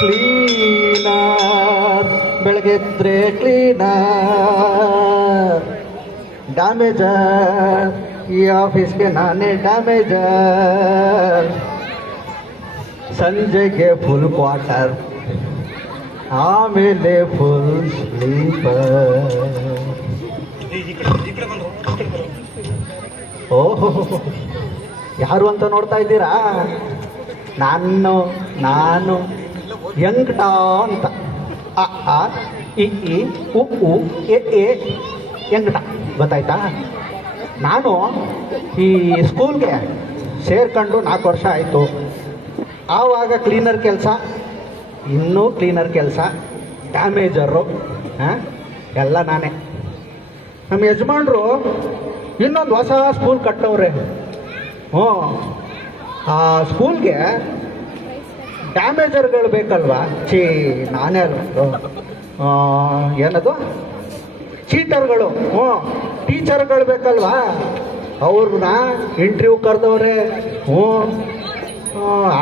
Cleaner ಬೆಳಗ್ಗೆದ್ರೆ cleaner, ಡ್ಯಾಮೇಜರ್ ಈ ಆಫೀಸ್ಗೆ ನಾನೇ ಡ್ಯಾಮೇಜರ್. ಸಂಜೆಗೆ ಫುಲ್ ಕ್ವಾರ್ಟರ್, ಆಮೇಲೆ ಫುಲ್ ಸ್ಲೀಪರ್. ಓಹೋ, ಯಾರು ಅಂತ ನೋಡ್ತಾ ಇದ್ದೀರಾ? ನಾನು ಯಂಗ್ಟ ಅಂತ. ಅ ಆ ಇ ಈ ಉ ಉ ಎ ಎ ಯಂಗ್ಟ, ಗೊತ್ತಾಯ್ತಾ? ನಾನು ಈ ಸ್ಕೂಲ್ಗೆ ಸೇರ್ಕೊಂಡು 4 ವರ್ಷ ಆಯಿತು. ಆವಾಗ ಕ್ಲೀನರ್ ಕೆಲಸ, ಇನ್ನೂ ಕ್ಲೀನರ್ ಕೆಲಸ, ಡ್ಯಾಮೇಜರು ಎಲ್ಲ ನಾನೇ. ನಮ್ಮ ಯಜಮಾನ್ರು ಇನ್ನೊಂದು ಹೊಸ ಸ್ಕೂಲ್ ಕಟ್ಟವ್ರೆ. ಆ ಸ್ಕೂಲ್ಗೆ ಡ್ಯಾಮೇಜರ್ಗಳು ಬೇಕಲ್ವಾ? ನಾನೇ ಅಲ್ವ, ಏನದು ಚೀಟರ್ಗಳು, ಟೀಚರ್ಗಳು ಬೇಕಲ್ವಾ? ಅವ್ರನ್ನ ಇಂಟರ್ವ್ಯೂ ಕರೆದವ್ರೆ.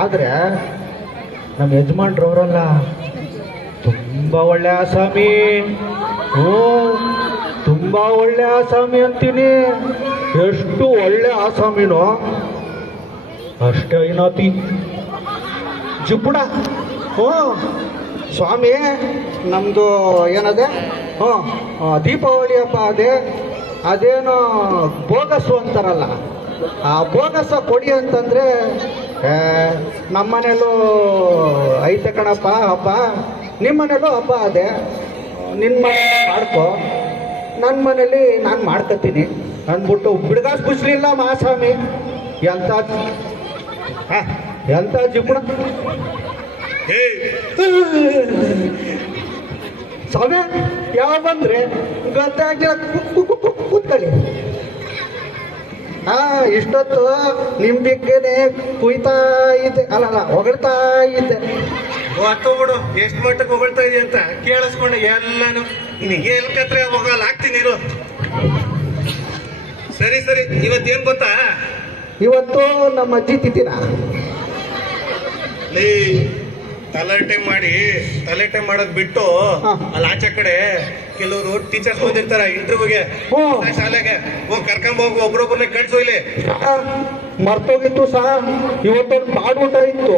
ಆದರೆ ನಮ್ಮ ಯಜಮಾನ್ರವರಲ್ಲ, ತುಂಬ ಒಳ್ಳೆ ಆಸಾಮಿ. ತುಂಬ ಒಳ್ಳೆ ಆಸಾಮಿ ಅಂತೀನಿ. ಎಷ್ಟು ಒಳ್ಳೆ ಆಸಾಮಿನೋ ಅಷ್ಟೇ ಏನತಿ ಜುಪ್ಪುಡ. ಸ್ವಾಮಿ, ನಮ್ಮದು ಏನದೆ ದೀಪಾವಳಿ ಹಬ್ಬ ಅದೇನೋ ಬೋಗಸ್ಸು ಅಂತಾರಲ್ಲ, ಆ ಬೋಗಸ ಕೊಡಿ ಅಂತಂದರೆ ನಮ್ಮನೇಲೂ ಐತೆ ಕಣಪ್ಪ ಹಬ್ಬ, ನಿಮ್ಮ ಮನೇಲೂ ಹಬ್ಬ ಅದೇ, ನಿನ್ನ ಮನೇಲಿ ಮಾಡ್ಕೊ, ನನ್ನ ಮನೇಲಿ ನಾನು ಮಾಡ್ಕೊತೀನಿ ಅಂದ್ಬಿಟ್ಟು ಬಿಡ್ಗಾಸ್ ಬಿಡ್ಸ್ಲಿಲ್ಲ ಮಹಾಸ್ವಾಮಿ. ಎಂತ ಜಿಪುಣ ಸ್ವಾಮಿ. ಯಾವ ಬಂದ್ರೆ ಗೊತ್ತಾಗಿ ಕೂತ್ಕೊಳ್ಳಿ. ಇಷ್ಟೊತ್ತು ನಿಮ್ಮ ದಿಕ್ಕೇನೆ ಕುಯ್ತಾ ಇದ್ದೆ, ಅಲ್ಲ ಹೊಗಳ್ತಾ ಇದ್ದೆ. ಗೊತ್ತು ಬಿಡು ಎಷ್ಟು ಮಟ್ಟಕ್ಕೆ ಹೊಗಳ್ತಾ ಇದೆ ಅಂತ ಕೇಳಿಸ್ಕೊಂಡು ಎಲ್ಲಾನು ನಿನಗೆ ಎಲ್ಕತ್ರ ಹೋಗಲ್ಲ ಹಾಕ್ತೀನಿ ಇರು. ಸರಿ ಸರಿ, ಇವತ್ತೇನ್ ಗೊತ್ತಾ? ಇವತ್ತು ನಮ್ಮ ಅಜ್ಜಿ ತಿಥಿನ. ತಲೆಟೆ ಮಾಡೋದ್ ಬಿಟ್ಟು ಅಲ್ಲಿ ಆಚೆ ಕಡೆ ಕೆಲವರು ಟೀಚರ್ಸ್ ಬಂದಿರ್ತಾರ ಇಂಟರ್ವ್ಯೂಗೆ ಶಾಲೆಗೆ, ಹೋಗಿ ಕರ್ಕೊಂಡ್ ಹೋಗು, ಒಬ್ರೊಬ್ಬರನ್ನ ಕಳ್ಸು. ಇಲ್ಲಿ ಮರ್ತೋಗಿತ್ತು ಸಹ, ಇವತ್ತೊಂದು ಬಾಡ್ಊಟ ಇತ್ತು.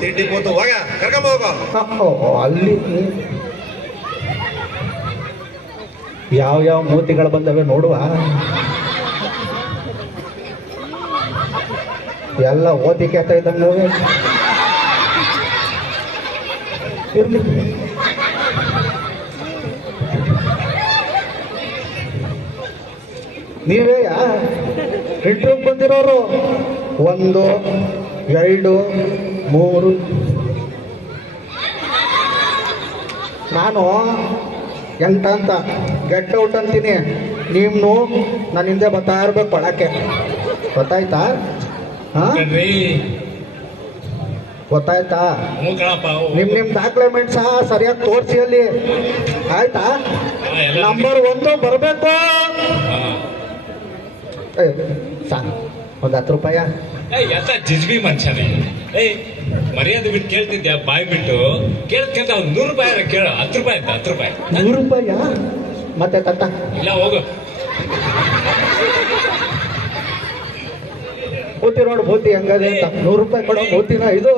ತಿಂಡಿ ಕೂತು ಹೋಗ ಕರ್ಕೊಂಡ್ ಹೋಗೋ. ಅಲ್ಲಿ ಯಾವ ಮೂತಿಗಳು ಬಂದವೆ ನೋಡುವ. ಎಲ್ಲ ಓದಿಕೆ ಆಗ್ತಾ ಇದ್ದಂಗೆ ಇರ್ಲಿ. ನೀವೇ ಇಂಟರ್ವ್ಯೂ ಬಂದಿರೋರು 1 2 3. ನಾನು ಎಂಟ ಅಂತ ಗೆಟ್ ಔಟ್ ಅಂತೀನಿ. ನೀವು ನನ್ನ ಹಿಂದೆ ಬರ್ತಾ ಇರ್ಬೇಕು ಒಳಕ್ಕೆ, ಗೊತ್ತಾಯ್ತಾ? ಗೊತ್ತಾಯ್ತಾ? ನಿಮ್ ಡಾಕ್ಯುಮೆಂಟ್ ಸಹ ಸರಿಯಾಗಿ ತೋರಿಸಿ ಅಲ್ಲಿ, ಆಯ್ತಾ? ನಂಬರ್ 1 ಬರಬೇಕು. ಸಾಕು, ಒಂದು 10 ರೂಪಾಯಿ. ಎಲ್ಲ ಜಿಜ್ಬಿ ಮನುಷ್ಯನೇ. ಮರ್ಯಾದೆ ಬಿಟ್ಟು ಕೇಳ್ತಿದ್ಯಾ? ಬಾಯ್ ಬಿಟ್ಟು ಕೇಳ್ತ 100 ರೂಪಾಯಿ ಕೇಳ. 10 ರೂಪಾಯಿ ಅಂತ. 10 ರೂಪಾಯಿ 100 ರೂಪಾಯ? ಮತ್ತೆ ತಟ್ಟ ಇಲ್ಲ, ಹೋಗು. ಭೂತಿ ನೋಡು, ಭೂತಿ ಹೆಂಗದೆ ಅಂತ. 100 ರೂಪಾಯಿ ಕೊಡೋ ಭೂತಿನ ಇದು?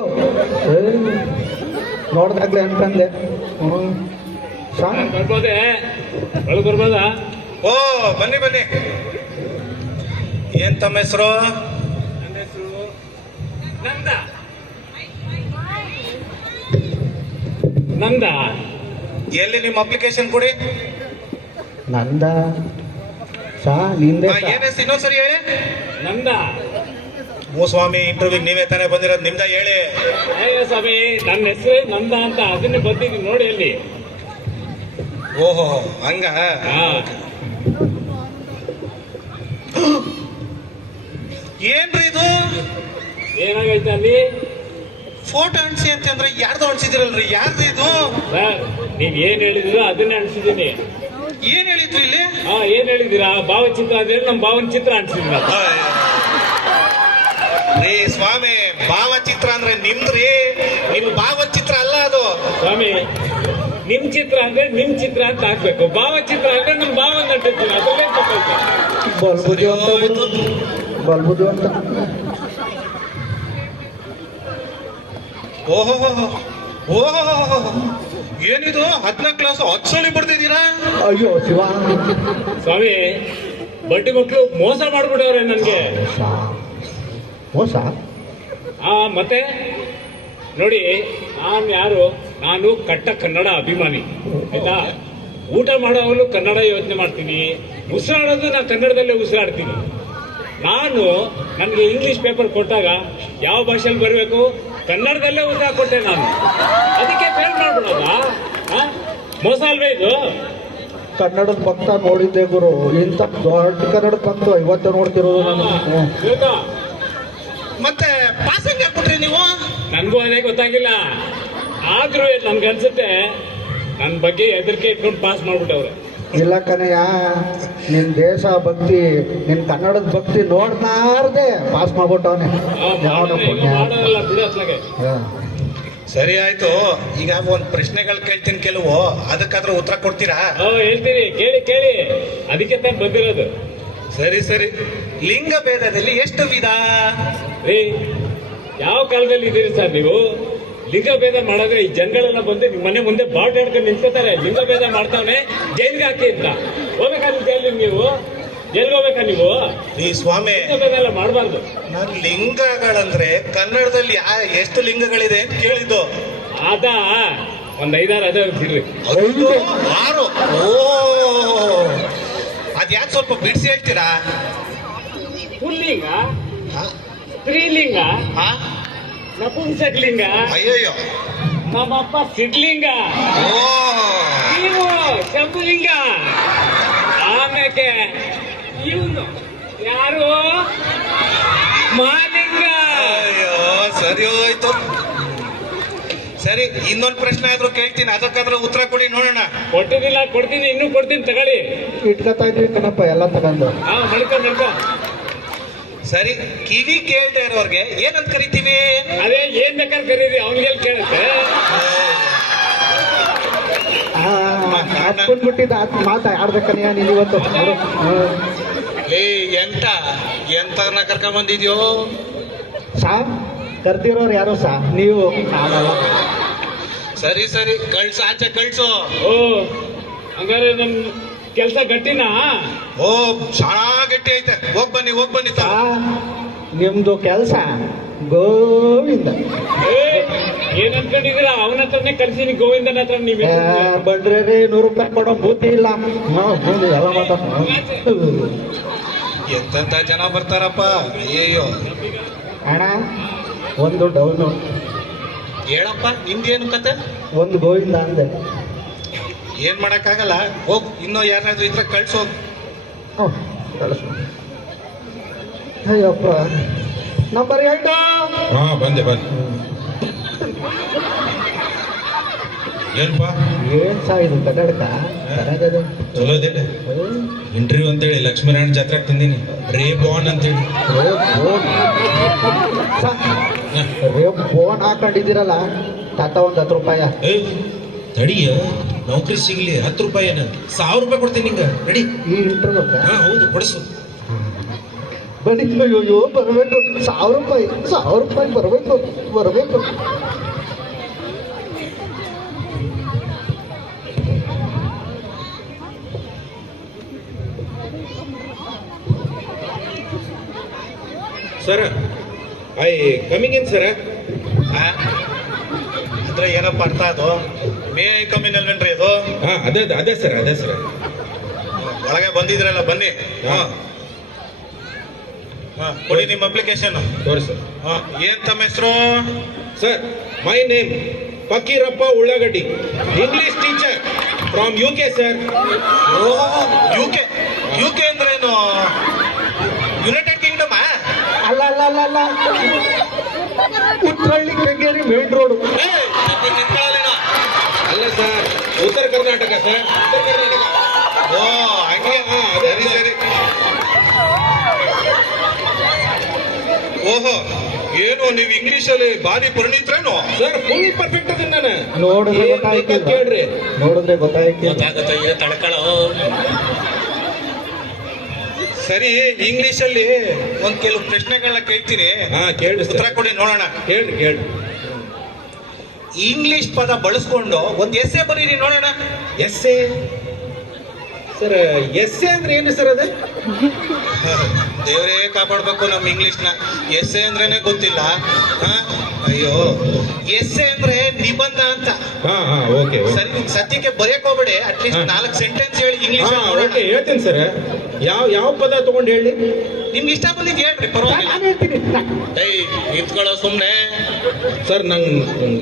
ನೋಡ್ದಾಗ್ಲೆ ಅನ್ಕಂದೆ. ಬರ್ಬೋದೇ? ಒಳಗೆ ಬರ್ಬೋದಾ? ಓ ಬನ್ನಿ ಬನ್ನಿ. ಏನ್ ತಮ್ಮ ಹೆಸರು? ನನ್ನ ಹೆಸರು ನಂದ. ನಂದ. ಎಲ್ಲಿ ನಿಮ್ಮ ಅಪ್ಲಿಕೇಶನ್ ಕೊಡಿ. ನಂದ ಸಾ ನಿಂದೆ. ಏನ್ ಹೆಸರು ಇನ್ನೊಂದ್ಸರಿ ಹೇಳಿ. ನಂದ. ಸ್ವಾಮಿ, ಇಂಟರ್ವ್ಯೂಗೆ ನೀವೇ ತಾನೇ ಬಂದಿರೋದು, ನಿಮ್ದ ಹೇಳಿ. ಸ್ವಾಮಿ, ನನ್ನ ಹೆಸರು ನಂದ ಅಂತ, ಅದನ್ನೇ ಬಂದಿದ್ದೀನಿ ನೋಡಿ ಅಲ್ಲಿ. ಓಹೋ ಹಂಗ. ಏನ್ರಿ ಇದು? ಏನಾಗೈತೆ ಅಲ್ಲಿ? ಫೋಟೋ ಅಣಿಸಿ ಅಂತಂದ್ರೆ ಯಾರ್ದು ಅಣಿಸಿದಿರಲ್ರಿ? ಯಾರ್ದು ಇದು? ನೀವ್ ಏನ್ ಹೇಳಿದಿರೋ ಅದನ್ನೇ ಅಣಿಸಿದೀನಿ. ಏನ್ ಹೇಳಿದ್ರಿ ಇಲ್ಲಿ? ಏನ್ ಹೇಳಿದಿರಾ? ಭಾವಚಿತ್ರ ಅಂದ್ರೆ ನಮ್ ಭಾವನ ಚಿತ್ರ ಅಣಿಸಿದ್ರ. ರೀ ಸ್ವಾಮಿ, ಭಾವಚಿತ್ರ ಅಂದ್ರೆ ನಿಮ್ದ್ರಿ, ನಿಮ್ ಭಾವಚಿತ್ರ ಅಲ್ಲ ಅದು. ಸ್ವಾಮಿ, ನಿಮ್ ಚಿತ್ರ ಅಂದ್ರೆ ನಿಮ್ ಚಿತ್ರ ಅಂತ ಹಾಕ್ಬೇಕು, ಭಾವಚಿತ್ರ ಅಂದ್ರೆ ನಮ್ ಭಾವ ನಟಿರ್ತೀನಿ, ಅದ್ರಲ್ಲೇ ತಪ್ಪೈತೆ. ಬಲ್ಬುದಿ ಅಂತ ಬಿಡು. ಬಲ್ಬುದಿ ಅಂತ. ಓಹೋ ಓಹೋ, ಏನಿದು 10ನೇ ಕ್ಲಾಸ್ 10 ಸಲ ಬರ್ತಿದ್ದೀರಾ? ಅಯ್ಯೋ ಶಿವ. ಸ್ವಾಮಿ, ಬಡ್ಡಿ ಮಕ್ಕಳು ಮೋಸ ಮಾಡ್ಬಿಟ್ಟವ್ರೆ ನನ್ಗೆ. ಮೋಸ? ಮತ್ತೆ ನೋಡಿ, ನಾನು ಕಟ್ಟ ಕನ್ನಡ ಅಭಿಮಾನಿ ಆಯ್ತಾ. ಊಟ ಮಾಡೋವಾಗಲೂ ಕನ್ನಡ ಯೋಚನೆ ಮಾಡ್ತೀನಿ, ಉಸಿರಾಡೋದು ನಾನು ಕನ್ನಡದಲ್ಲೇ ಉಸಿರಾಡ್ತೀನಿ. ನಾನು ನನಗೆ ಇಂಗ್ಲಿಷ್ ಪೇಪರ್ ಕೊಟ್ಟಾಗ ಯಾವ ಭಾಷೆಯಲ್ಲಿ ಬರಬೇಕು, ಕನ್ನಡದಲ್ಲೇ ಉತ್ತರ ಕೊಟ್ಟೆ ನಾನು. ಅದಕ್ಕೆ ಫೇಲ್ ಮಾಡ್ಬಿಡೋದ? ಮೋಸ ಅಲ್ವೇ ಇದು? ಕನ್ನಡದ ಭಕ್ತ ನೋಡಿದ್ದೆ ಗುರು, ಇಂಥ ದೊಡ್ಡ ಕನ್ನಡದ ಭಕ್ತ ಇವತ್ತು ನೋಡ್ತಿರೋದು ನಾನು. ಬೇಕಾ? ಮತ್ತೆ ಪಾಸಿಂಗ್ ಹಾಕ್ಬಿಟ್ರಿ ನೀವು? ನನ್ಗೂ ಅದೇ ಗೊತ್ತಾಗಿಲ್ಲ. ಆದ್ರೂ ನನ್ಗನ್ಸುತ್ತೆ ನನ್ನ ಬಗ್ಗೆ ಹೆದರಿಕೆ ಇಟ್ಕೊಂಡು ಪಾಸ್ ಮಾಡ್ಬಿಟ್ಟವ್ರೆ. ಇಲ್ಲ ಕಣಯ್ಯ, ನಿನ್ ದೇಶ ಭಕ್ತಿ, ನಿನ್ ಕನ್ನಡದ ಭಕ್ತಿ ನೋಡ್ನಾರ್ದೆ ಪಾಸ್ ಮಾಡ್ಬಿಟ್ಟವನೆ. ಯಾವನ ಪುಣ್ಯ. ಮಾಡೋಲ್ಲ ಬಿಡು ಅತ್ಲಾಗೆ. ಸರಿ ಆಯ್ತು, ಈಗ ಒಂದ್ ಪ್ರಶ್ನೆಗಳು ಕೇಳ್ತೀನಿ ಕೆಲವು, ಅದಕ್ಕಾದ್ರೂ ಉತ್ತರ ಕೊಡ್ತೀರಾ? ಹೇಳ್ತೀನಿ, ಕೇಳಿ ಕೇಳಿ, ಅದಕ್ಕೆ ತಾನು ಬಂದಿರೋದು. ಸರಿ ಸರಿ, ಲಿಂಗ ಭೇದದಲ್ಲಿ ಎಷ್ಟು ವಿಧ? ರೀ, ಯಾವ ಕಾಲದಲ್ಲಿ ಇದೀರಿ ಸರ್ ನೀವು? ಲಿಂಗ ಭೇದ ಮಾಡಿದ್ರೆ ಈ ಜನಗಳೆಲ್ಲ ಬಂದು ನಿಮ್ಮ ಮನೆ ಮುಂದೆ ಬಾಟ್ ಹಿಡ್ಕೊಂಡು ನಿಂತ್ಕೋತಾರೆ. ಲಿಂಗ ಭೇದ ಮಾಡ್ತಾವನೆ, ಜೈಲ್ಗೆ ಹಾಕಿ ಅಂತ. ಹೋಗ್ಬೇಕಾ ಜೈಲಿಗೆ? ನೀವು ಜೈಲ್ಗೆ ಹೋಗ್ಬೇಕಾ ನೀವು? ಈ ಸ್ವಾಮಿ, ಲಿಂಗ ಭೇದ ಎಲ್ಲ ಮಾಡಬಾರ್ದು. ನಾನು ಲಿಂಗಗಳಂದ್ರೆ ಕನ್ನಡದಲ್ಲಿ ಎಷ್ಟು ಲಿಂಗಗಳಿದೆ ಅಂತ ಕೇಳಿದ್ದು. ಅದ ಒಂದ್ 5-6 ಅದ ಬಿಡ್ರಿ. 6? ಓ, ಅದ್ಯಾಕೆ ಸ್ವಲ್ಪ ಬಿಡಿಸಿ ಹೇಳ್ತೀರಾ? ಪುಲ್ಲಿಂಗ, ಸ್ತ್ರೀಲಿಂಗ, ನಪುಂಸಕಲಿಂಗ, ಅಯ್ಯಯ್ಯೋ, ನಮ್ಮಪ್ಪ ಸಿಡ್ಲಿಂಗ, ಓ, ನೀವು ಶಂಭುಲಿಂಗ, ಆಮೇಲೆ ಇವನು ಯಾರು ಮಾಲಿಂಗ. ಅಯ್ಯೋ, ಸರಿ ಹೋಯ್ತು. ಸರಿ, ಇನ್ನೊಂದು ಪ್ರಶ್ನೆ ಆದ್ರೂ ಕೇಳ್ತೀನಿ, ಅದಕ್ಕಾದ್ರೂ ಉತ್ತರ ಕೊಡಿ ನೋಡೋಣ. ಕೊಟ್ಟಿದ್ದಿಲ್ಲ, ಕೊಡ್ತೀನಿ, ಇನ್ನೂ ಕೊಡ್ತೀನಿ, ತಗೊಳ್ಳಿ. ಇಟ್ಕೊತಾ ಇದ್ವಿ ಕಣಪ್ಪ ಎಲ್ಲ ತಗೊಂಡು. ಮಡ್ಕೊ. ಸರಿ, ಕಿವಿ ಕೇಳ್ದೆ ಇರೋರ್ಗೆ ಏನಂತ ಕರಿತೀವಿ? ಅದೇ ಏನ್ ಬೇಕಾದ್ರೆ ಕರೀರಿ, ಅವ್ನಿಗೆಲ್ಲಿ ಕೇಳುತ್ತೆ. ಹಾಕ್ಕೊಂಡ್ಬಿಟ್ಟಿದ್ದ ಮಾತಾಡ್ಬೇಕನೆಯ ನೀನು ಇವತ್ತು. ಎಂತರ್ನ ಕರ್ಕೊಂಡ್ ಬಂದಿದ್ಯೋ? ಸಾ ಕರ್ದಿರೋರು ಯಾರು ಸಾ? ನೀವು? ನಾನಲ್ಲ. ಸರಿ ಸರಿ, ಕಳ್ಸು, ಆಚೆ ಕಳ್ಸು. ಓ, ಹಂಗಾರೆ ನಮ್ ಕೆಲ್ಸ ಗಟ್ಟಿನಾ? ಓ, ಚೆನ್ನಾಗ್ ಗಟ್ಟಿ ಐತೆ. ಹೋಗ್ ಬನ್ನಿ ಸಾ, ನಿಮ್ದು ಕೆಲ್ಸ ಗೋವಿಂದ. ಏನ್ ಅನ್ಕೊಂಡಿದೀರಾ? ಅವನ ಹತ್ರನೇ ಕಳ್ಸಿನಿ, ಗೋವಿಂದನ ಹತ್ರ. ನೀವೇ ಬಂದ್ರೆ ₹100 ಕೊಡೋ ಬುದ್ಧಿ ಇಲ್ಲ. ಎಲ್ಲ ಮಾತಾಡ. ಎಂತೆಂತ ಜನ ಬರ್ತಾರಪ್ಪ. ಅಯ್ಯಯ್ಯೋ. ಅಣ್ಣ, ಒಂದು ಡೌನು. ಹೇಳಪ್ಪ, ನಿಮ್ದೇನು ಕತೆ? ಒಂದು ಗೋವಿಂದ ಅಂದೆ. ಏನ್ ಮಾಡಕ್ಕಾಗಲ್ಲ, ಹೋಗ್, ಇನ್ನೂ ಯಾರಾದ್ರೂ ಇದ್ರೆ ಕಳ್ಸೋಗ್. ಕಳಿಸು. ಅಯ್ಯಪ್ಪ, ನಂಬರ್ 2. ಹಾ, ಬಂದೆ. ಏನಪ್ಪ? ಏನ್ ಸಾ ಇದು ಕನ್ನಡಕ? ಚಲೋ ಇದೆ. ಇಂಟರ್ವ್ಯೂ ಅಂತೇಳಿ ಲಕ್ಷ್ಮೀನಾರಾಯಣ ಜಾತ್ರೆಗೆ ತಂದೀನಿ. ರೇಬೋನ್ ಅಂತೇಳಿ. ಫೋನ್ ಹಾಕೊಂಡಿದ್ದೀರಲ್ಲ ತಾತ, ಒಂದು ₹10. ಏಯ್ ತಡಿಯ, ನೌಕರಿ ಸಿಗ್ಲಿ. ₹10 ₹1000 ಕೊಡ್ತೀನಿ ನಿಂಗೆ. ರೆಡಿ? ಈ ಇಂಟರ್ವ್ಯೂ? ಹಾ, ಹೌದು, ಕೊಡಿಸು. ಬನ್ನಿ. ಅಯ್ಯೋ, ಬರಬೇಕು. ₹1000 ಬರಬೇಕು. Sir, I coming in sir. ಅಂದ್ರೆ ಏನಪ್ಪ ಅರ್ಥ ಅದು? ಮೇ ಕಮ್ಮಿನಲ್ವೇನ್ರಿ ಇದು? ಹಾ, ಅದೇ ಸರ್. ಒಳಗೆ ಬಂದಿದ್ರಲ್ಲ, ಬನ್ನಿ. ಕೊಡಿ ನಿಮ್ಮ ಅಪ್ಲಿಕೇಶನ್. ಸರಿ ಸರ್. ಏನ್ ತಮ್ಮ ಹೆಸರು? Sir, my name Fakirappa Ullagaddi, English teacher from UK sir. UK ಅಂದ್ರೇನು? United Kingdom? ಅಲ್ಲ, ಉತ್ರಳ್ಳಿ ಕೆಂಗೇರಿ ಮೇನ್ ರೋಡ್. ಅಲ್ಲ ಸರ್, ಉತ್ತರ ಕರ್ನಾಟಕ ಸರ್. ಓ, ಹಂಗೆ. ಸರಿ. ಓಹೋ, ಏನು ನೀವು ಇಂಗ್ಲಿಷ್ ಅಲ್ಲಿ ಭಾರಿ ಪರಿಣಿತರೇನು? ಸರ್ ಫುಲ್ ಪರ್ಫೆಕ್ಟ್ ಅದನ್ನ ನಾನು ನೋಡಿದ್ರೆ ಏನ್ ಬೇಕಾದ್ ಕೇಳ್ರಿ. ನೋಡಿದ್ರೆ ಗೊತ್ತಾಯ್ತು. ಸರಿ, ಇಂಗ್ಲಿಷ್ ಅಲ್ಲಿ ಒಂದ್ ಕೆಲವು ಪ್ರಶ್ನೆಗಳನ್ನ ಕೇಳ್ತೀನಿ, ಹಾ ಕೇಳ್ರಿ ಉತ್ತರ ಸರ್, ಕೊಡಿ ನೋಡೋಣ. ಕೇಳ್ರಿ. ಇಂಗ್ಲಿಷ್ ಪದ ಬಳಸ್ಕೊಂಡು ಒಂದ್ ಎಸ್ಸೆ ಬರೀರಿ ನೋಡೋಣ. ಎಸ್ಸೆ ಸರ್, ಎಸ್ಸೆ ಅಂದ್ರೆ ಏನು ಸರ್ ಅದು? ದೇವರೇ ಕಾಪಾಡ್ಬೇಕು ನಮ್ ಇಂಗ್ಲಿಷ್ ನ. ಎಸ್ಸೆ ಅಂದ್ರೇನೆ ಗೊತ್ತಿಲ್ಲ. ಹ? ಅಯ್ಯೋ, ಎಸ್ಸೆ ಅಂದ್ರೆ ನಿಬಂಧ ಅಂತ. ಹಾ ಓಕೆ ಸರಿ, ಸದ್ಯಕ್ಕೆ ಬರೆಯಕ್ ಹೋಗ್ಬೇಡಿ, ಅಟ್ಲೀಸ್ಟ್ ಹಾ. 4 ಸೆಂಟೆನ್ಸ್ ಹೇಳಿ ಇಂಗ್ಲಿಷ್. ಹಾ ಓಕೆ ಹೇಳ್ತೀನಿ ಸರ್. ಯಾವ ಪದ ತಗೊಂಡು ಹೇಳಿ? ನಿಮ್ಗೆ ಇಷ್ಟ ಬಂದಿದ್ ಹೇಳ್ರಿ, ಪರವಾಗಿಲ್ಲ. ನಾನು ಹೇಳ್ತೀನಿ. ಏಯ್, ನಿಂತ್ಕೊಳ್ಳೋ ಸುಮ್ನೆ. ಸರ್ ನಂಗೆ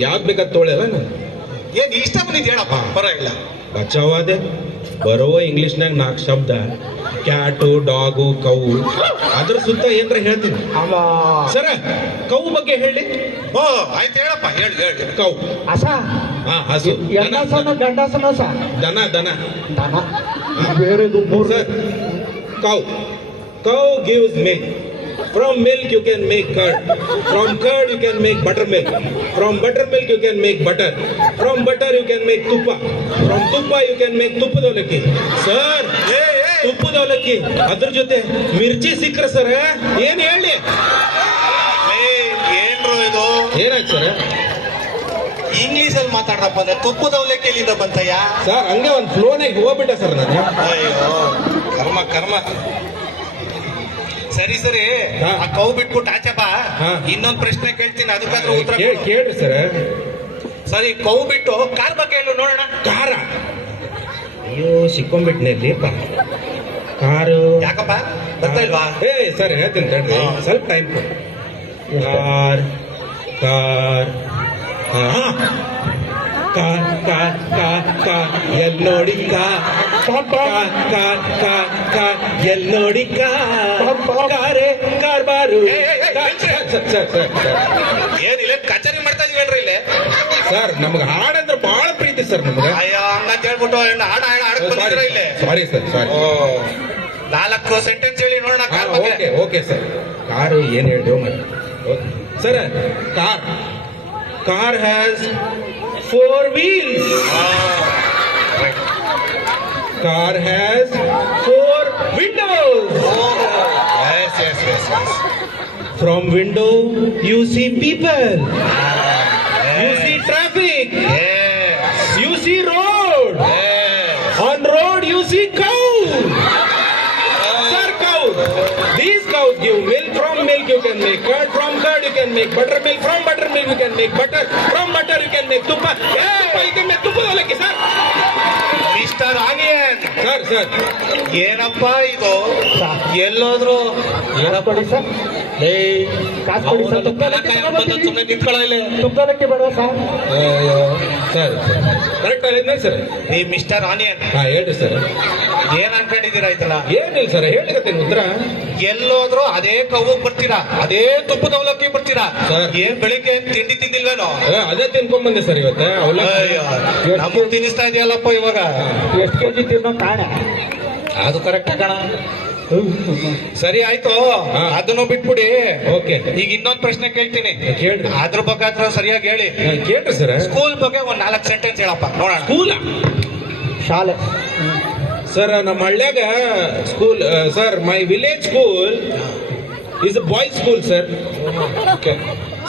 ಯಾವ್ದು ಬೇಕಾದ್ ತೊಗೊಳಲ್ಲ ನಾನು. ಏನ್ ಇಷ್ಟ ಬಂದಿದ್ ಹೇಳಪ್ಪ, ಪರವಾಗಿಲ್ಲ. ಬಚಾವಾದೆ ಬರೋ ಇಂಗ್ಲಿಷ್ನಾಗ 4 ಶಬ್ದ, ಕ್ಯಾಟು, ಡಾಗು, ಕವು, ಅದ್ರ ಸುತ್ತ ಏನ್ರ ಹೇಳ್ತೀನಿ. ಅಲ್ಲ ಸರ ಕವು ಬಗ್ಗೆ ಹೇಳಿ. ಓ ಆಯ್ತು, ಹೇಳಪ್ಪ, ಹೇಳಿ. ಕವು, ಅಸ ಹಾ ಹಸು, ಹೆಣ್ಣಸನ ಗಂಡಸನ ಸ ದನ ದನ ಬೇರೆದು ಮೂರು. Sir cow gives milk. From milk you can make curd. From curd you can make buttermilk. From buttermilk you can make butter. From butter you can make tuppa. From tuppa you can make ತುಪ್ಪದ ಅವಲಕ್ಕಿ. Sir ತುಪ್ಪದ ಅವಲಕ್ಕಿ ಅದ್ರ ಜೊತೆ ಮಿರ್ಚಿ ಸಿಕ್ಕ್ರ sir ಏನ್ ಹೇಳಿ? ಏನ್ರು ಇದು? ಏನಾಯ್ತು ಸರ್? ಇಂಗ್ಲಿಷ್ ಅಲ್ಲಿ ಮಾತಾಡ್ರಪ್ಪ ಅಂದ್ರೆ ತುಪ್ಪದ ಅವಲಕ್ಕಿ ಎಲ್ಲಿಂದ ಬಂತಯ್ಯ? ಸರ್ ಹಂಗೆ ಒಂದು ಫ್ಲೋನಾಗ ಹೋಗ್ಬಿಟ್ಟ ಸರ್ ನಾನು. ಅಯ್ಯೋ, ಕರ್ಮ. ಸರಿ, ಹಾ. ಆ ಕವು ಬಿಟ್ಬಿಟ್ಟು ಆಚೆ ಬಾ. ಹಾ. ಇನ್ನೊಂದ್ ಪ್ರಶ್ನೆ ಕೇಳ್ತೀನಿ, ಅದಕ್ಕಾದ್ರೂ ಉತ್ತರ ಕೊಡು. ಕೇಳ್ರಿ ಸರ್. ಸರಿ, ಕವು ಬಿಟ್ಟು ಕಾರ್ ಬಗ್ಗೆ ಹೇಳು ನೋಡೋಣ. ಕಾರ, ಅಯ್ಯೋ ಸಿಕ್ಕೊಂಡ್ಬಿಟ್ನೆಲ್ಲಿಪ್ಪ. ಕಾರು ಯಾಕಪ್ಪ ಬರ್ತಾ ಇಲ್ವಾ? ಏ ಸರ್ ಹೇಳ್ತೀನಿ ತಡ್ರಿ, ಹಾ. ಸ್ವಲ್ಪ ಟೈಮ್ ಕೊಡಿ. ಕಾರ್ ಕಾರ್ ಎಲ್ ನೋಡಿ ಎಲ್ ನೋಡಿ ಕಾರೆ ಕಾರ್ಬಾರು. ಏನಿಲ್ಲ ಕಚೇರಿ ಮಾಡ್ತಾ ಇದೀವೇನ್ರಿ ಇಲ್ಲಿ? ಸರ್ ನಮ್ಗೆ ಹಾಡಂದ್ರೆ ಬಹಳ ಪ್ರೀತಿ ಸರ್ ನಮ್ಗೆ. ಅಯ್ಯೋ, ಹಂಗಂತ ಹೇಳ್ಬಿಟ್ಟು ಹಾಡಕ್ ಬಂದಿರ ಇಲ್ಲಿ. ಸಾರಿ ಸರ್, ಸಾರಿ. 4 ಸೆಂಟೆನ್ಸ್ ಹೇಳಿ ನೋಡೋಣ ಕಾರ್ ಬಗ್ಗೆ. Okay sir. ಕಾರು ಏನ್ ಹೇಳ್ರಿ sir? Car has 4 wheels. Car has 4 windows. Yes. From window you see people. You see traffic. Yes. You see road. Yes. On road you see cows. Sir, cows. These cows give milk. From milk you can make curd. From curd you can make buttermilk. From buttermilk you can make butter. From butter you can make tuppa. Tuppa you can make tuppa ಅವಲಕ್ಕಿ sir. Mister onion. Sir ಏನಪ್ಪ ಇದು? ಎಲ್ಲೋದ್ರು ಕೊಡಿ sir. ಕಾಸು ಕೊಡಿ sir. ಸುಮ್ಮನೆ ನಿಂತ್ಕೊಳ್ಳ ಇಲ್ಲಿ. ತುಪ್ಪದಕ್ಕೆ ಬರುವ ಸರ್. ಸರ್ ಕರೆಕ್ಟ್ ಆಗಿದ್ನ ಸರ್? ಈ ಮಿಸ್ಟರ್ ಆನಿಯನ್ ಹಾ ಹೇಳ್ರಿ ಸರ್. ಏನ್ ಅನ್ಕೊಂಡಿದ್ದೀರಾ ಆಯ್ತಲ್ಲ? ಏನಿಲ್ಲ ಸರ್, ಹೇಳಿಕತ್ತೀನಿ ಉತ್ತರ. ಎಲ್ಲೋದ್ರು ಅದೇ ಕವ್ವು ಬರ್ತೀರಾ, ಅದೇ ತುಪ್ಪದ ಅವಲಕ್ಕಿ ಬರ್ತೀರಾ. ಸರ್. ಏನ್ ಬೆಳಿಗ್ಗೆ ಏನ್ ತಿಂಡಿ ತಿಂದಿಲ್ವೇನೋ? ಅದೇ ತಿನ್ಕೊಂಡ್ ಬಂದೆ ಸರ್ ಇವತ್ತ. ನಮಗ್ ತಿನ್ನಿಸ್ತಾ ಇದೆಯಲ್ಲಪ್ಪ ಇವಾಗ. ಎಷ್ಟು ಕೆಜಿ ತಿನ್ನೋ ಕಾಣ? ಅದು ಕರೆಕ್ಟ್ ಕಣ. ಸರಿ ಆಯ್ತು, ಹಾ. ಅದನ್ನು ಬಿಟ್ಬಿಡಿ. ಓಕೆ, ಈಗ ಇನ್ನೊಂದ್ ಪ್ರಶ್ನೆ ಕೇಳ್ತೀನಿ, ಕೇಳ್ರಿ. ಅದ್ರ ಬಗ್ಗೆ ಆದ್ರೂ ಸರಿಯಾಗಿ ಹೇಳಿ. ಕೇಳ್ರಿ ಸರ್. ಸ್ಕೂಲ್ ಬಗ್ಗೆ ಒಂದ್ 4 ಸೆಂಟೆನ್ಸ್ ಹೇಳಪ್ಪ ನೋಡೋಣ. ಸ್ಕೂಲ ಶಾಲೆ. ಸರ್ ನಮ್ಮ ಹಳ್ಳ್ಯಾಗ school sir, my village school is a boys school sir. Okay.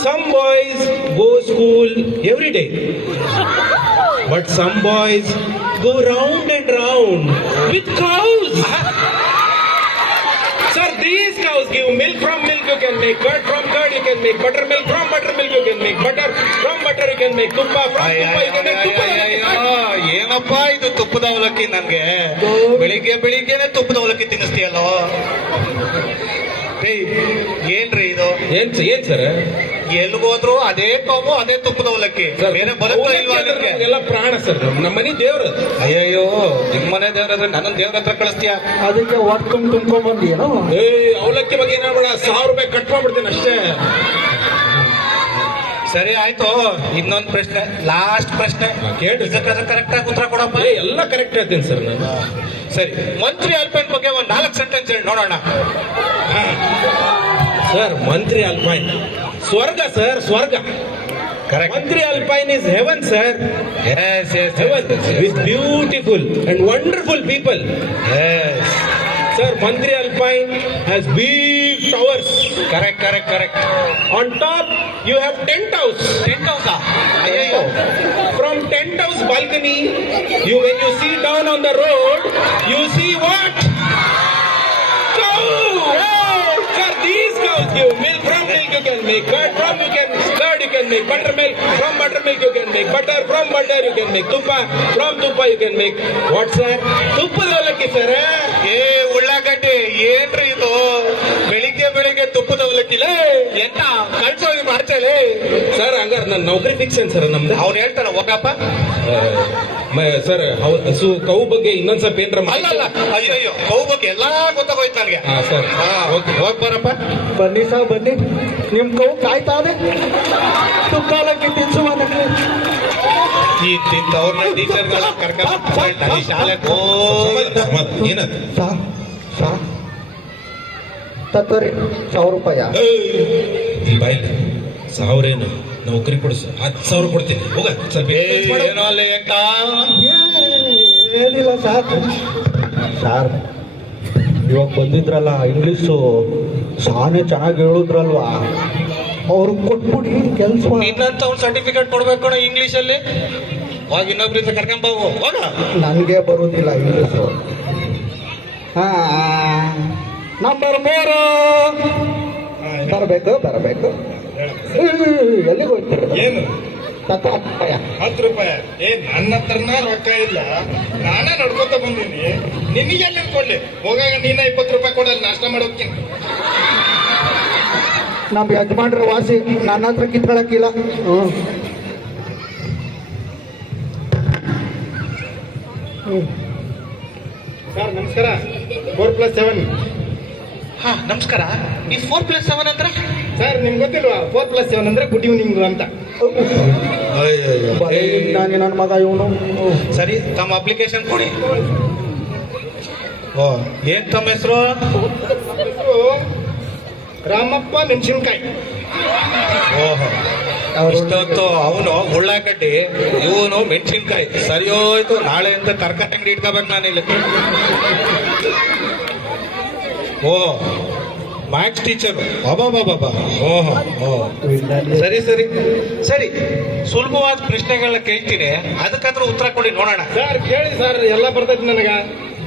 Some boys go school every day, but some boys go round and round with cows. Sir, these cows give milk. From milk you can make curd. From curd you can make buttermilk. From buttermilk you can make butter. From butter you can make tuppa. From tuppa you can make tuppa. ಏನಪ್ಪ ಇದು ತುಪ್ಪದ ಅವಲಕ್ಕಿ? ನನ್ಗೆ ಬೆಳಿಗ್ಗೆನೆ ತುಪ್ಪದ ಅವಲಕ್ಕಿ ತಿನ್ನಿಸ್ತೀಯಲ್ಲೋ. ಏನ್ರಿ ಇದು? ಏನ್ ಸರ್? ಎಲ್ಗೋದ್ರು ಅದೇ ಕಾವು, ಅದೇ ತುಪ್ಪದ ಅವಲಕ್ಕಿ. ಬೇರೆ ಬರುತ್ತಾ ಇಲ್ವಾ ನಿಮ್ಗೆ? ಎಲ್ಲ ಪ್ರಾಣ ಸರ್, ನಮ್ಮ ಮನೆ ದೇವ್ರ. ಅಯ್ಯಯ್ಯೋ, ನಿಮ್ಮನೆ ದೇವ್ರಾದ್ರೆ ನನ್ನ ದೇವ್ರ ಹತ್ರ ಕಳಿಸ್ತೀಯ? ಅದಕ್ಕೆ ಒಟ್ಟು ತುಂಬ್ಕೊಂಡ್ಬಂದಿಯೇನೋ? ಅವಲಕ್ಕಿ ಬಗ್ಗೆ ಏನಾಗ್ಬೇಡ, 1000 ರೂಪಾಯಿ ಕಟ್ ಮಾಡ್ಬಿಡ್ತೇನೆ ಅಷ್ಟೇ. ಸರಿ ಆಯ್ತು, ಇನ್ನೊಂದು ಪ್ರಶ್ನೆ, ಲಾಸ್ಟ್ ಪ್ರಶ್ನೆ ಕೇಳ್ರಿ. ಕರೆಕ್ಟ್ ಆಗಿ ಉತ್ತರ ಕೊಡಪ್ಪ. ಎಲ್ಲ ಕರೆಕ್ಟ್ ಹೇಳ್ತೀನಿ ಸರ್ ನಾನು. ಸರಿ, ಮಂತ್ರಿ ಅಲ್ಪೇನ್ ಬಗ್ಗೆ ಒಂದ್ 4 ಸೆಂಟೆನ್ಸ್ ಹೇಳಿ ನೋಡೋಣ. ಸರ್ ಮಂತ್ರಿ ಅಲ್ಪೈನ್ ಸ್ವರ್ಗ ಸರ್, ಸ್ವರ್ಗ. Correct. Mantri Alpine is heaven sir. Yes yes Heaven with beautiful and wonderful people. Yes Sir, Mandri Alpine has big towers. Correct correct correct. On top, you have tent house. Tent ಹೌಸಾ? ಅಯ್ಯಯ್ಯೋ. From tent house balcony, when you see down on the road, you see what? Cow! Oh, sir, these cows give milk. From milk you can make curd. From curd you can make buttermilk. From buttermilk you can make butter. From butter you can make tuppa. From tuppa you can make what, sir? Tuppada avlakki, sir. ಏ ಉಳ್ಳಾಗಡ್ಡಿ, ಏನ್ರಿ ಇದು? ಬೆಳಿಗ್ಗೆ ಬೆಳಿಗ್ಗೆ ತುಪ್ಪದ ಅವಲಕ್ಕಿಲ್ಲ ಎಂತ ಕಳ್ಸೋಗಿ ಮಾಡ್ತೇಳೆ. Sir ಹಂಗಾರೆ ನನ್ನ ನೌಕರಿ ಫಿಕ್ಸ್ ಏನ್ ಸರ್ ನಮ್ದು? ಅವ್ನು ಹೇಳ್ತಾನ ಹೋಗಪ್ಪ. ಸರ್ ಹಸು ಕವು ಬಗ್ಗೆ ಇನ್ನೊಂದ್ ಸ್ವಲ್ಪ ಏನ್ರ ಅಲ್ಲಲ್ಲ, ಅಯ್ಯಯ್ಯೋ, ಕೌ ಬಗ್ಗೆ ಎಲ್ಲಾ ಗೊತ್ತಾಗೋಯ್ತು ನನಗೆ. ಹಾ ಸರ್. ಹೋಗ್ ಬರಪ್ಪ. ಬನ್ನಿ ಸಾ ಬನ್ನಿ, ನಿಮ್ ಕವು ಕಾಯ್ತಾವೆ ತುಪ್ಪಾಲಕ್ಕೆ ತಿನ್ಸುವ ನನಗೆ. ಅವ್ರನ್ನ ಟೀಚರ್ಗಳ ಕರ್ಕೊಂಡು ಈ ಶಾಲೆಗೆ ಏನದು? ಸಾ ಸಾ ತತ್ತರಿ 100 ರೂಪಾಯಿ. ಬಾಯ್ಲಿ 1000 ಏನು ನೌಕರಿ ಕೊಡಿಸು, 10,000 ಕೊಡ್ತೀನಿ. ಹೋಗ ಸ್ವಲ್ಪ ಏನೋ ಅಲ್ಲೇ ಅಕ್ಕ. ಏನಿಲ್ಲ ಸಾರ್. ಸಾರ್ ಇವಾಗ ಬಂದಿದ್ರಲ್ಲ ಇಂಗ್ಲೀಷು ಸಾನೆ ಚೆನ್ನಾಗಿ ಹೇಳಿದ್ರಲ್ವಾ, ಅವ್ರಿಗೆ ಕೊಟ್ಬಿಡಿ ಕೆಲಸ. ಇನ್ನಂತ ಒಂದು ಸರ್ಟಿಫಿಕೇಟ್ ಕೊಡ್ಬೇಕು ಕಣ ಇಂಗ್ಲಿಷ್ ಅಲ್ಲಿ. ಹೋಗಿ ಇನ್ನೊಬ್ರಿಂದ ಕರ್ಕೊಂಡ್ ಹೋಗು ಹೋಗ. ನನಗೆ ಬರುವುದಿಲ್ಲ ಇಂಗ್ಲೀಷು. ಹಾ, ನಂಬರ್ 3 ಬರಬೇಕು ಬರಬೇಕು. ಎಲ್ಲಿಗೆ ಹೋಗ್ತೀರಿ? ಏನು 10 ರೂಪಾಯಿ. 10 ರೂಪಾಯಿ? ನನ್ನ ಹತ್ರನ ರೊಕ್ಕ ಇಲ್ಲ, ನಾನೇ ನಡ್ಕೊತ ಬಂದೀನಿ. ನಿನಗೆ ಎಲ್ಲಿ ಕೊಡ್ಲಿ? ಹೋಗಾಗ ನೀನ 20 ರೂಪಾಯಿ ಕೊಡಲ್ಲ, ನಾಷ್ಟ ಮಾಡಿ ಹೋಗ್ತೀನಿ. ನಮ್ಮ ಯಜಮಾನ್ರ ವಾಸಿ, ನನ್ನ ಹತ್ರ ಕಿತ್ಕೊಳಕ್ಕಿಲ್ಲ. ಸರ್ ನಮಸ್ಕಾರ. 4+7. ಹಾ ನಮಸ್ಕಾರ. ಈ 4+7 ಅಂದ್ರೆ? ಸರ್ ನಿಮ್ಗೆ ಗೊತ್ತಿಲ್ವಾ? 4+7 ಅಂದ್ರೆ ಗುಡ್ ಈವ್ನಿಂಗ್ ಅಂತ. ನಾನು ನನ್ನ ಮಗ ಇವನು. ಸರಿ, ತಮ್ಮ ಅಪ್ಲಿಕೇಶನ್ ಕೊಡಿ. ಓ, ಏನ್ ತಮ್ಮ ಹೆಸರು? ರಾಮಪ್ಪ ಮೆಣಸಿನ್ಕಾಯಿ. ಓಹೋ, ಇಷ್ಟೊತ್ತು ಅವನು ಉಳ್ಳಾಗಡ್ಡಿ, ಇವನು ಮೆಣಸಿನ್ಕಾಯಿ. ಸರಿ ಹೋಯ್ತು, ನಾಳೆಯಿಂದ ತರಕಾರಿ ಅಂಗಡಿ ಇಟ್ಕೋಬೇಕು ನಾನಿಲ್ಲಿ. ಓ, ಮ್ಯಾಥ್ಸ್ ಟೀಚರ್. ಬಾಬಾ. ಓಹೋ ಓಹ್, ಸರಿ ಸರಿ ಸರಿ. ಸುಲಭವಾದ ಪ್ರಶ್ನೆಗಳನ್ನ ಕೇಳ್ತೀನಿ, ಅದಕ್ಕಾದ್ರೂ ಉತ್ತರ ಕೊಡಿ ನೋಡೋಣ. ಸರ್ ಕೇಳಿ ಸರ್, ಎಲ್ಲ ಬರ್ತೈತಿ ನನಗ.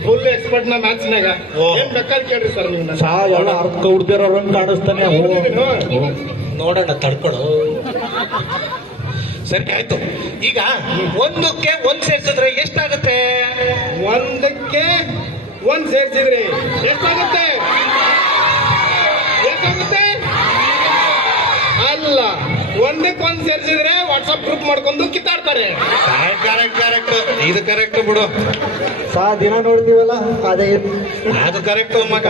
ಫುಲ್ ಎಕ್ಸ್ಪರ್ಟ್ ನ ಮ್ಯಾಥ್ಸ್ನಾಗ. ಓ. ಏನ್ ಬೇಕಾದ್ರೆ ಕೇಳ್ರಿ ಸರ್ ನೀವು. ಸಾ ಎಲ್ಲ ಅರ್ಥ ಹುಡ್ದಿರೋರಂಗ್ ಕಾಣಿಸ್ತಾನೆ. ನೋಡೋಣ, ತಡ್ಕೊಳು. ಸರಿ ಆಯ್ತು. ಈಗ 1ಕ್ಕೆ 1 ಸೇರ್ಸಿದ್ರೆ ಎಷ್ಟಾಗುತ್ತೆ? 1ಕ್ಕೆ 1 ಸೇರ್ಸಿದ್ರಿ ಎಷ್ಟಾಗುತ್ತೆ? ಅಲ್ಲ, 1ಕ್ಕೆ 1 ಸೇರ್ಸಿದ್ರೆ ವಾಟ್ಸ್ಆಪ್ ಗ್ರೂಪ್ ಮಾಡ್ಕೊಂಡು ಕಿತ್ತಾಡ್ತಾರೆ. ಕರೆಕ್ಟ್, ಇದು ಕರೆಕ್ಟ್ ಬಿಡು. ಸಾ ದಿನ ನೋಡ್ತೀವಲ್ಲ ಅದೇ. ಅದು ಕರೆಕ್ಟ್ ಮಗ.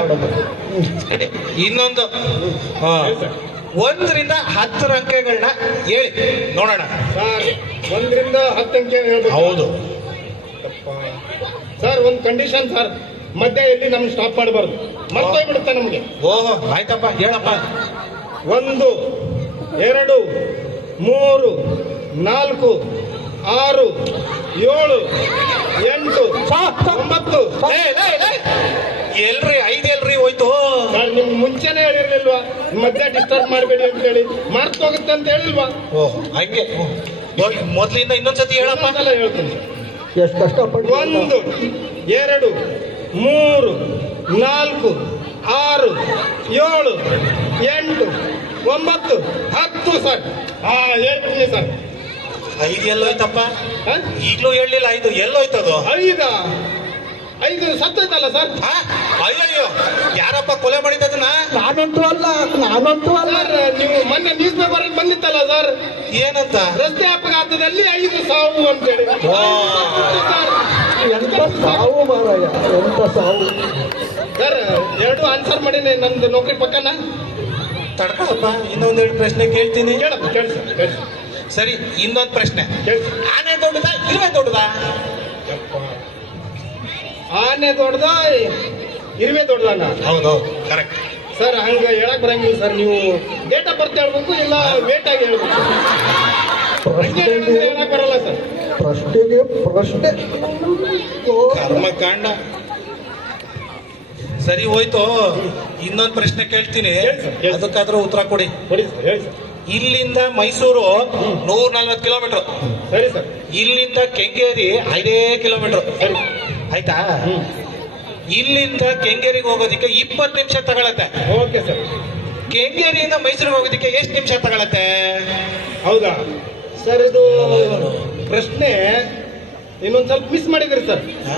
ಸರಿ, ಇನ್ನೊಂದು 1ರಿಂದ 10 ಅಂಕೆಗಳನ್ನ ಹೇಳಿ ನೋಡೋಣ. ಸರ್ 1ರಿಂದ 10 ಅಂಕೆ ಹೇಳ್ಬೇಕು. ಹೌದು. ಸರ್ ಒಂದು ಕಂಡೀಷನ್ ಸರ್, ಮಧ್ಯ ಎಲ್ಲಿ ನಮ್ಗೆ ಸ್ಟಾಪ್ ಮಾಡಬಾರ್ದು, ಮರ್ತೋಗ್ಬಿಡುತ್ತೆ ನಮಗೆ. ಓಹೋ, ಆಯ್ತಪ್ಪ, ಹೇಳಪ್ಪ. 1 2 3 4 6 7 8 9. ಎಲ್ರಿ 5 ಎಲ್ರಿ ಹೋಯ್ತು? ಸರ್ ನಿಮ್ಗೆ ಮುಂಚೆನೆ ಹೇಳಿರ್ಲಿಲ್ವಾ ಮಧ್ಯ ಡಿಸ್ಟರ್ಬ್ ಮಾಡಬೇಡಿ ಅಂತ ಹೇಳಿ? ಮರ್ತೋಗುತ್ತೆ ಅಂತ ಹೇಳಿಲ್ವಾ? ಓಹ್, ಹಂಗೆ ಮೊದ್ಲಿಂದ ಇನ್ನೊಂದ್ಸತಿ ಹೇಳಪ್ಪ. ಇನ್ನೊಂದ್ಸಲ ಹೇಳ್ತೀನಿ. ಎಷ್ಟು ಕಷ್ಟಪಟ್ಟು 1 2 3 4 6 7 8 9 10 ಸರ್. ಹೇಳ್ತೀನಿ ಸರ್. 5 ಎಲ್ಲೋಯ್ತಪ್ಪ? ಹ? ಈಗ್ಲೂ ಹೇಳಲಿಲ್ಲ 5 ಎಲ್ಲೋಯ್ತದು? 5 ಸತ್ತೋಯ್ತಲ್ಲ ಸರ್. ಅಯ್ಯಯ್ಯೋ, ಯಾರಪ್ಪ ಕೊಲೆ ಮಾಡಿದ್ದನ್ನ? ನಾನಂತೂ ಅಲ್ಲ. ಸರ್ ನೀವು ಮೊನ್ನೆ ನ್ಯೂಸ್ ಪೇಪರ್ ಬಂದಿತ್ತಲ್ಲ ಸರ್, ಏನಂತ? ರಸ್ತೆ ಅಪಘಾತದಲ್ಲಿ 5 ಸಾವು ಅಂತೇಳಿ. ಸರ್ ಎಂತ ಸಾವು ಮಾರಾಯ, ಎಂತ ಸಾವು. ಸರ್ 2 ಆನ್ಸರ್ ಮಾಡೀನಿ ನಂದು ನೌಕರಿ ಪಕ್ಕನ. ತಡ್ಕೊಳಪ್ಪ, ಇನ್ನೊಂದೆರಡು ಪ್ರಶ್ನೆ ಕೇಳ್ತೀನಿ. ಕೇಳಪ್ಪ, ಕೇಳಿಸಿ. ಸರಿ, ಇನ್ನೊಂದು ಪ್ರಶ್ನೆ. ಕೇಳಿಸಿ. ಆನೆ ದೊಡ್ಡದಾ ಇರುವೆ ದೊಡ್ಡದಾ? ಆನೆ ದೊಡ್ಡದ ಇರುವೆ ದೊಡ್ಡದಣ್ಣ? ಹೌದು, ಕರೆಕ್ಟ್. ಸರ್ ಹಂಗ ಹೇಳಕ್ ಬರಂಗಿಲ್ಲ ಸರ್. ನೀವು ಡೇಟ್ ಆಫ್ ಬರ್ತ್ ಹೇಳ್ಬೇಕು, ಇಲ್ಲ ವೇಟ್ ಆಗಿ ಹೇಳ್ಬೇಕು. ಹಂಗೆ ಹೇಳಕ್ ಬರಲ್ಲ ಸರ್. ಪ್ರಶ್ನೆಗೆ ಪ್ರಶ್ನೆ. ಕರ್ಮಕಾಂಡ. ಸರಿ ಹೋಯ್ತು, ಇನ್ನೊಂದು ಪ್ರಶ್ನೆ ಕೇಳ್ತೀನಿ, ಹೇಳಿ ಸರ್, ಹೇಳಿ. ಅದಕ್ಕಾದ್ರೂ ಉತ್ತರ ಕೊಡಿ. ಕೊಡಿ ಸರ್, ಹೇಳಿ ಸರ್. ಇಲ್ಲಿಂದ ಮೈಸೂರು 140 ಕಿಲೋಮೀಟರ್, ಸರಿ ಸರ್. ಇಲ್ಲಿಂದ ಕೆಂಗೇರಿ 5 ಕಿಲೋಮೀಟರ್, ಸರಿ. ಆಯ್ತಾ? ಇಲ್ಲಿಂದ ಕೆಂಗೇರಿಗೆ ಹೋಗೋದಕ್ಕೆ 20 ನಿಮಿಷ ತಗೊಳತ್ತೆ. Okay sir. ಕೆಂಗೇರಿಯಿಂದ ಮೈಸೂರಿಗೆ ಹೋಗೋದಕ್ಕೆ ಎಷ್ಟು ನಿಮಿಷ ತಗೊಳತ್ತೆ? ಹೌದಾ ಸರ್? ಇದು ಪ್ರಶ್ನೆ ಇನ್ನೊಂದ್ ಸ್ವಲ್ಪ ಮಿಸ್ ಮಾಡಿದ್ರಿ ಸರ್. ಹ?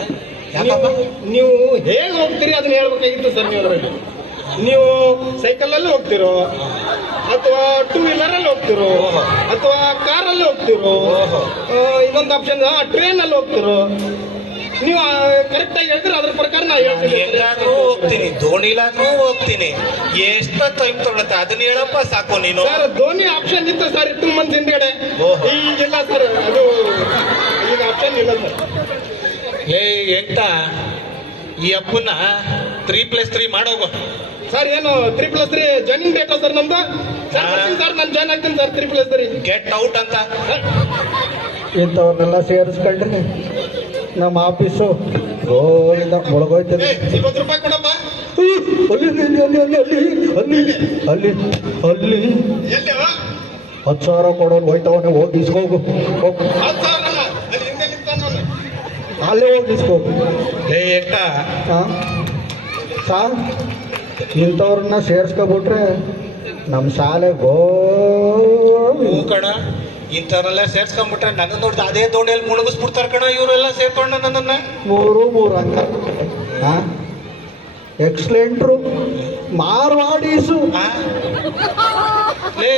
ಯಾಕಪ್ಪ? ನೀವು ಹೇಗೆ ಹೋಗ್ತೀರಿ ಅದನ್ನ ಹೇಳ್ಬೇಕಾಗಿತ್ತು ಸರ್. ನೀವು ಅದರಲ್ಲಿ ನೀವು ಸೈಕಲ್ ಅಲ್ಲಿ ಹೋಗ್ತಿರೋ, ಅಥವಾ ಟೂ ವೀಲರ್ ಅಲ್ಲಿ ಹೋಗ್ತಿರೋ, ಅಥವಾ ಕಾರಲ್ಲಿ ಹೋಗ್ತಿರೋ, ಇನ್ನೊಂದು ಆಪ್ಷನ್ ಟ್ರೈನ್ ಅಲ್ಲಿ ಹೋಗ್ತಿರೋ, ನೀವು ಕರೆಕ್ಟ್ ಆಗಿ ಹೇಳಿದ್ರೆ ಅದ್ರ ಪ್ರಕಾರ ನಾ ಹೇಳ್ತೀನಿ. ಎಲ್ಲಾದ್ರೂ ಹೋಗ್ತೀನಿ, ದೋಣಿಲಾದ್ರೂ ಹೋಗ್ತೀನಿ, ಎಷ್ಟು ಟೈಮ್ ತಗೊಳತ್ತೆ ಅದನ್ನ ಹೇಳಪ್ಪ ಸಾಕು ನೀನು. ಸರ್ ಧೋನಿ ಆಪ್ಷನ್ ಇತ್ತು ಸರ್ 2 ಮಂತ್ಸ್ ಹಿಂದ್ಗಡೆ. ಓಹೋ. ಈಗಿಲ್ಲ ಸರ್, ಅದು ಈಗ ಆಪ್ಷನ್ ಇಲ್ಲ ಸರ್. ಏ ಎಂತ ಈ ಅಪ್ಪನ್ನ 3+3 ಮಾಡೋಗು. ಸರ್ ಏನು 3+3 ಜಾಯ್ನಿಂಗ್ ಡೇಟಾ ಸರ್ ನಮ್ದು? ಸರ್ ಬರ್ತೀನಿ ಸರ್, ನಾನು ಜಾಯ್ನ್ ಆಗ್ತೀನಿ ಸರ್ 3+3. ಗೆಟ್ ಔಟ್ ಅಂತ. ಇಂಥವ್ರನ್ನೆಲ್ಲ ಸೇರಿಸ್ಕೊಂಡ್ರೆ ನಮ್ಮ ಆಫೀಸು ಗೋಯಿಂದ ಮುಳುಗೋಯ್ತದೆ. 20 ರೂಪಾಯಿ ಕೊಡಪ್ಪ. ಅಲ್ಲಿ ಅಲ್ಲಿ ಅಲ್ಲಿ ಅಲ್ಲಿ ಅಲ್ಲಿ ಅಲ್ಲಿ ಅಲ್ಲಿ ಎಲ್ಲಿ 10,000 ಕೊಡೋನು ಹೋಯ್ತವನೇ, ಹೋಗಿ ಇಸ್ಕೋಗು, ಹೋಗು 10,000 ಅಲ್ಲ, ಅಲ್ಲಿ ಹಿಂದೆ ನಿಂತಾನ ಅವನು. ಅಲ್ಲೇ ಹೋಗಿ ಇಸ್ಕೋಗು. ಏ ಎಂತ ಹಾಂ ಸಾರ್, ಇಂಥವ್ರನ್ನ ಸೇರಿಸ್ಕೊಬಿಟ್ರೆ ನಮ್ಮ ಶಾಲೆ ಹೂ ಕಣ, ಇಂಥವ್ರೆಲ್ಲ ಸೇರ್ಸ್ಕೊಂಡ್ಬಿಟ್ರೆ ನನ್ನ ನೋಡಿದ ಅದೇ ದೋಣಿಯಲ್ಲಿ ಮುಳುಗಿಸ್ಬಿಡ್ತಾರ ಕಣ ಇವರೆಲ್ಲ ಸೇರ್ಕೊಂಡು ನನ್ನನ್ನ. 3 ಅಂಕ. ಹಾಂ, ಎಕ್ಸ್ಲೆಂಟ್ರು, ಮಾರ್ವಾಡೀಸು. ಆ? ಲೇ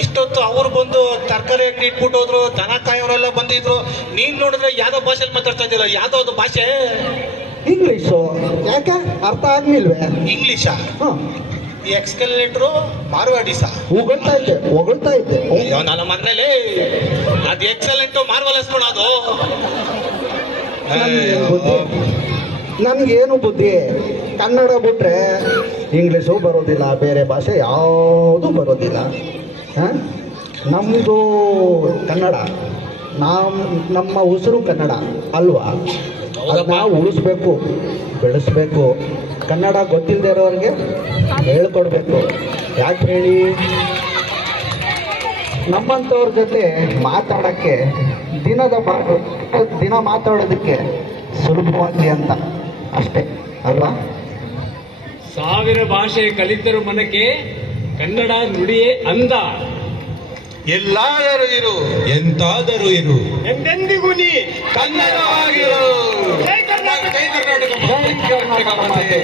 ಇಷ್ಟೊತ್ತು ಅವ್ರು ಬಂದು ತರಕಾರಿ ಅಂಗಡಿ ಇಟ್ಬಿಟ್ಟು ಹೋದ್ರು, ದನ ಕಾಯೋರೆಲ್ಲ ಬಂದಿದ್ರು, ನೀನ್ ನೋಡಿದ್ರೆ ಯಾವ್ದೋ ಭಾಷೆಲಿ ಮಾತಾಡ್ತಾ ಇದ್ದಿಲ್ಲ. ಯಾವ್ದೋ ಒಂದು ಭಾಷೆ ಇಂಗ್ಲೀಷು. ಯಾಕೆ ಅರ್ಥ ಆಗ್ಲಿಲ್ವೇ? ಇಂಗ್ಲಿಷಾ? ಹಾಂ, ಎಕ್ಸ್ಕಲೇಟ್ರು ಮಾರ್ವಾಡಿಸಾ? ಹೊಗಳ್ತಾ ಇದ್ದೆ. ಅಯ್ಯೋ ನನ್ನ ಮನೇಲಿ ಅದು ಎಕ್ಸಲೆಂಟು ಮಾರ್ವಲೆಸ್ ಅದು. ನನ್ಗೇನು ಬುದ್ಧಿ, ಕನ್ನಡ ಬಿಟ್ರೆ ಇಂಗ್ಲೀಷು ಬರೋದಿಲ್ಲ, ಬೇರೆ ಭಾಷೆ ಯಾವುದೂ ಬರೋದಿಲ್ಲ. ಹಾಂ, ನಮ್ಮದು ಕನ್ನಡ, ನಮ್ಮ ಉಸಿರು ಕನ್ನಡ ಅಲ್ವಾ? ಅದನ್ನ ಉಳಿಸ್ಬೇಕು, ಬೆಳೆಸ್ಬೇಕು. ಕನ್ನಡ ಗೊತ್ತಿಲ್ಲದೆ ಇರೋರಿಗೆ ಹೇಳ್ಕೊಡ್ಬೇಕು. ಯಾಕೆ ಹೇಳಿ, ನಮ್ಮಂಥವ್ರ ಜೊತೆ ಮಾತಾಡೋಕ್ಕೆ ದಿನ ಮಾತಾಡೋದಕ್ಕೆ ಸುಲಭವಾಗಿ ಅಂತ ಅಷ್ಟೇ ಅಲ್ವಾ? 1000 ಭಾಷೆ ಕಲಿತರು ಮನಕ್ಕೆ ಕನ್ನಡ ನುಡಿಯೇ ಅಂದ. ಎಲ್ಲಾದರೂ ಇರು, ಎಂತಾದರೂ ಇರು, ಎಂದೆಂದಿಗೂ ನೀ ಕನ್ನಡವಾಗಿರು. ಜೈ ಕರ್ನಾಟಕ. ಜೈ ಕರ್ನಾಟಕ ಮಾತೆ.